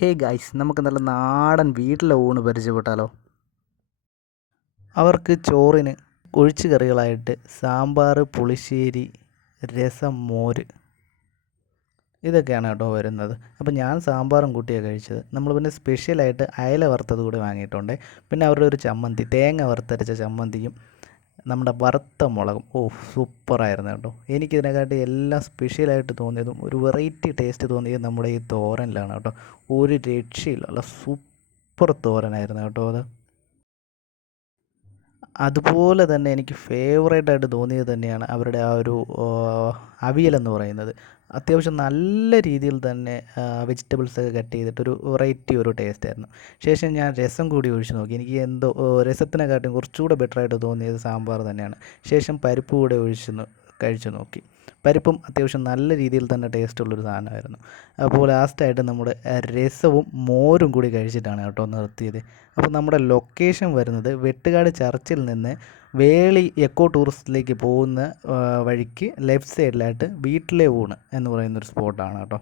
Hey guys, നമുക്ക് നല്ല നാടൻ വീട്ടിലെ ഊണ് പരിചയപ്പെട്ടാലോ? അവർക്ക് ചോറിന് ഒഴിച്ചു കറികളായിട്ട് സാമ്പാർ, പുളിശ്ശേരി, രസം, മോര് ഇതൊക്കെയാണ് കേട്ടോ വരുന്നത്. അപ്പോൾ ഞാൻ സാമ്പാറും കൂട്ടിയാണ് കഴിച്ചത്. നമ്മൾ പിന്നെ സ്പെഷ്യലായിട്ട് അയല വറുത്തത് കൂടി വാങ്ങിയിട്ടുണ്ട്. പിന്നെ അവരുടെ ഒരു ചമ്മന്തി, തേങ്ങ വറുത്തരച്ച ചമ്മന്തിയും നമ്മുടെ വറുത്ത മുളകും. സൂപ്പറായിരുന്നു കേട്ടോ. എനിക്കിതിനെക്കാട്ടി എല്ലാം സ്പെഷ്യലായിട്ട് തോന്നിയതും ഒരു വെറൈറ്റി ടേസ്റ്റ് തോന്നിയത് നമ്മുടെ ഈ തോരനിലാണ് കേട്ടോ. ഒരു രക്ഷയില്ല, നല്ല സൂപ്പർ തോരനായിരുന്നു കേട്ടോ അത്. അതുപോലെ തന്നെ എനിക്ക് ഫേവറേറ്റായിട്ട് തോന്നിയത് തന്നെയാണ് അവരുടെ ആ ഒരു അവിയലെന്ന് പറയുന്നത്. അത്യാവശ്യം നല്ല രീതിയിൽ തന്നെ വെജിറ്റബിൾസൊക്കെ കട്ട് ചെയ്തിട്ട് ഒരു വെറൈറ്റി ഒരു ടേസ്റ്റായിരുന്നു. ശേഷം ഞാൻ രസം കൂടി ഒഴിച്ച് നോക്കി. എനിക്ക് എന്തോ രസത്തിനെക്കാട്ടും കുറച്ചുകൂടെ ബെറ്ററായിട്ട് തോന്നിയത് സാമ്പാർ തന്നെയാണ്. ശേഷം പരിപ്പ് കൂടെ കഴിച്ചു നോക്കി. പരിപ്പും അത്യാവശ്യം നല്ല രീതിയിൽ തന്നെ ടേസ്റ്റുള്ളൊരു സാധനമായിരുന്നു. അപ്പോൾ ലാസ്റ്റായിട്ട് നമ്മുടെ രസവും മോരും കൂടി കഴിച്ചിട്ടാണ് കേട്ടോ നിർത്തിയത്. അപ്പോൾ നമ്മുടെ ലൊക്കേഷൻ വരുന്നത് വെട്ടുകാട് ചർച്ചിൽ നിന്ന് വേളി എക്കോ ടൂറിസ്റ്റിലേക്ക് പോകുന്ന വഴിക്ക് ലെഫ്റ്റ് സൈഡിലായിട്ട് വീട്ടിലെ ഊണ് എന്ന് പറയുന്നൊരു സ്പോട്ടാണ് കേട്ടോ.